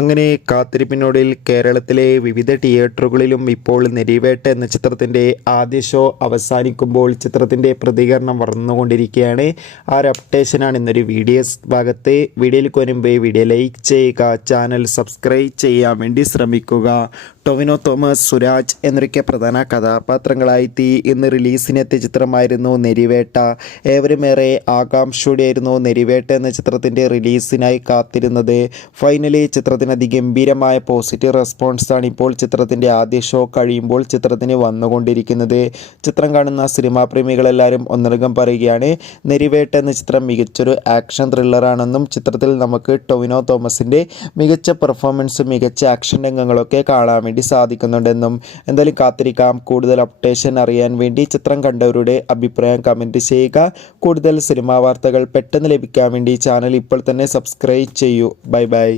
അങ്ങനെ കാത്തിരിപ്പിനൊടുവിൽ കേരളത്തിലെ വിവിധ തിയേറ്ററുകളിലും ഇപ്പോൾ നെരിവേട്ട എന്ന ചിത്രത്തിൻ്റെ ആദ്യ ഷോ അവസാനിക്കുമ്പോൾ ചിത്രത്തിൻ്റെ പ്രതികരണം വന്നുകൊണ്ടിരിക്കുകയാണ്. ആ ഒരു അപ്ഡേഷനാണ് ഇന്നൊരു വീഡിയോസ് ഭാഗത്ത്. വീഡിയോയിൽ വരുമ്പോൾ വീഡിയോ ലൈക്ക് ചെയ്യുക, ചാനൽ സബ്സ്ക്രൈബ് ചെയ്യാൻ വേണ്ടി ശ്രമിക്കുക. ടൊവിനോ തോമസ്, സുരാജ് എന്നൊക്കെ പ്രധാന കഥാപാത്രങ്ങളായി ഇന്ന് റിലീസിനെത്തിയ ചിത്രമായിരുന്നു നെരിവേട്ട. ഏവരുമേറെ ആകാംക്ഷയോടെയായിരുന്നു നെരിവേട്ട എന്ന ചിത്രത്തിൻ്റെ റിലീസിനായി കാത്തിരുന്നത്. ഫൈനലി ചിത്രത്തിന് അതിഗംഭീരമായ പോസിറ്റീവ് റെസ്പോൺസാണ് ഇപ്പോൾ ചിത്രത്തിൻ്റെ ആദ്യ ഷോ കഴിയുമ്പോൾ ചിത്രത്തിന് വന്നുകൊണ്ടിരിക്കുന്നത്. ചിത്രം കാണുന്ന സിനിമാ പ്രേമികളെല്ലാവരും ഒന്നടങ്കം പറയുകയാണ്, നെരിവേട്ട എന്ന ചിത്രം മികച്ചൊരു ആക്ഷൻ ത്രില്ലറാണെന്നും ചിത്രത്തിൽ നമുക്ക് ടൊവിനോ തോമസിൻ്റെ മികച്ച പെർഫോമൻസും മികച്ച ആക്ഷൻ രംഗങ്ങളൊക്കെ കാണാൻ വേണ്ടി സാധിക്കുന്നുണ്ടെന്നും. എന്തായാലും കാത്തിരിക്കാം. കൂടുതൽ അപ്ഡേഷൻ അറിയാൻ വേണ്ടി ചിത്രം കണ്ടവരുടെ അഭിപ്രായം കമൻറ്റ് ചെയ്യുക. കൂടുതൽ സിനിമാ വാർത്തകൾ പെട്ടെന്ന് ലഭിക്കാൻ വേണ്ടി ചാനൽ ഇപ്പോൾ തന്നെ സബ്സ്ക്രൈബ് ചെയ്യൂ. Bye bye.